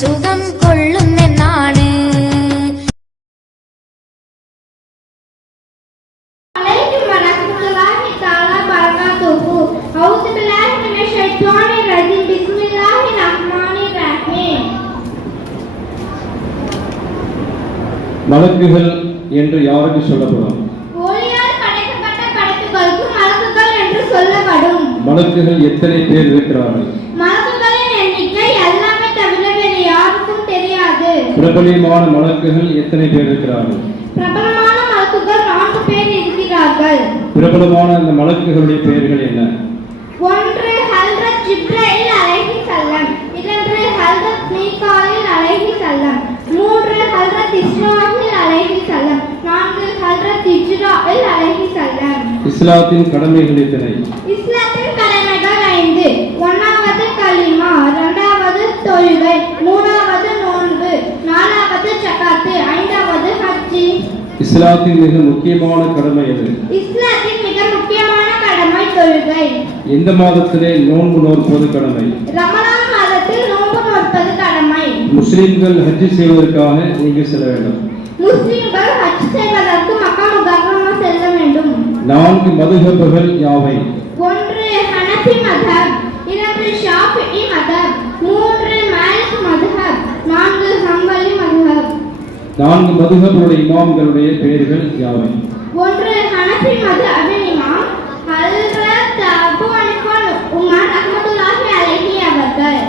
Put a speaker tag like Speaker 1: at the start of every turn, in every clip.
Speaker 1: சுகம் கொள்ளும் நாடு.
Speaker 2: வழக்குகள் என்று யாருக்கு சொல்லப்படும்? வழக்குகள் எத்தனை பேர் இருக்கிறார்கள்? பிரபலியமான மலக்குகள் எத்தனை பேர் இருக்கிறார்கள்?
Speaker 3: பிரபலமான மலக்குகள் நான்கு பேர் இருக்கிறார்கள்.
Speaker 2: பிரபலமான அந்த மலக்குகளுடைய பெயர்கள் என்ன?
Speaker 3: ஒன்று ஹல்ரத் ஜிப்ரைல் அலைஹி சல்லம் இரண்டு ஹல்ரத் மீகாயில் அலைஹி சல்லம் மூன்று ஹல்ரத் இஸ்ராஃபில் அலைஹி சல்லம் நான்கு ஹல்ரத் இஜ்ராயில் அலைஹி சல்லம்.
Speaker 2: இஸ்லாத்தின் கடமைகள் எத்தனை?
Speaker 3: இஸ்லாத்தின் கடமைகள் ஐந்து. ஒன்னாவது கலிமா இரண்டாவது தொழுகை மூணாவது
Speaker 2: இஸ்லாத்தின் மிக முக்கியமான கடமை எது?
Speaker 3: இஸ்லாத்தின் மிக முக்கியமான கடமை தொழுகை.
Speaker 2: எந்த மாதத்திலே நோன்பு நோற்பது கடமை?
Speaker 3: ரமலான் மாதத்தில் நோன்பு நோற்பது கடமை.
Speaker 2: முஸ்லிம்கள் ஹஜ்ஜி செய்வதற்காக இங்கு செல்ல வேண்டும்?
Speaker 3: முஸ்லிம்கள் ஹஜ் செய்வதற்கு மக்கா முகர்ரமா செல்ல வேண்டும்.
Speaker 2: நான்கு மதுகபுகள் யாவை?
Speaker 3: ஒன்று ஹனஃபி மதம் இரண்டு ஷாஃபிஇ மதம் மூன்று நான்கு
Speaker 2: மதுகபுடைய இமாம்களுடைய பெயர்கள் யாவை?
Speaker 3: ஒன்று ஹனஃபி மதஹபின் இமாம் ஹல்ரத் அபு ஹனிஃபா உமர் ரஹ்மத்துல்லாஹி அலைஹி அவர்கள்.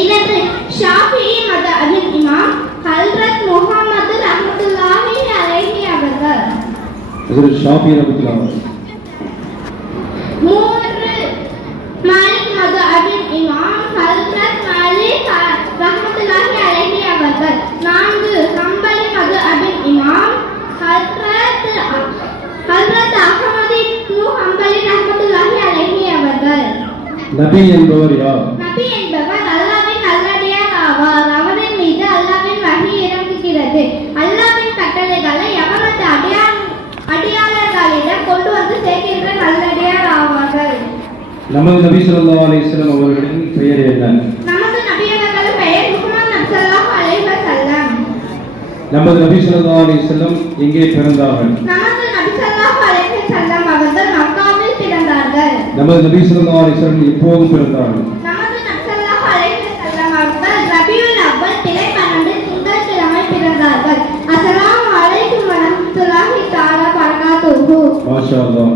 Speaker 3: இரண்டு ஷாஃபிஇ மதஹபின் இமாம் ஹல்ரத் முஹம்மது ரஹ்மத்துல்லாஹி அலைஹி அவர்கள்.
Speaker 2: ஷாஃபி ரபுல்லாஹ்
Speaker 3: மூன்று மாலிக் மது அபின் இமாம் ஹல்ரத் மாலிக் ரஹ்மத்துல்லாஹி அலைஹி அவர்கள் நான்கு ஹம்பலி மது அபின் இமாம் ஹல்ரத் ஹல்ரத் அஹமது இப்னு ஹம்பலி ரஹ்மத்துல்லாஹி அலைஹி அவர்கள்
Speaker 2: நபி என்பவர் யார்?
Speaker 3: நபி என்பவர் அல்லாஹ்வின் நல்லடியார் ஆவார். அவரின் மீது அல்லாஹ்வின் வஹி இறங்குகிறது. அல்லாஹ்வின் கட்டளைகளை எவரது அடியார் அடியாளர்களிடம் கொண்டு வந்து சேர்க்கின்ற நல்லடியார் ஆவார்கள்.
Speaker 2: நமது நபி ஸல்லல்லாஹு அலைஹி வஸல்லம் அவர்களின் பெயர் என்ன?
Speaker 3: நமது நபி அவர்கள் பெயர் முகமது நப்சல்லாஹு அலைஹி வஸல்லம்.
Speaker 2: நமது நபி ஸல்லல்லாஹு அலைஹி வஸல்லம் எங்கே பிறந்தார்கள்?
Speaker 3: நமது நபி ஸல்லல்லாஹு அலைஹி வஸல்லம்
Speaker 2: நமது நபி சொல்லா அலிஸ்வரன் எப்போதும் பிறந்தார்கள். மாஷா அல்லாஹ்.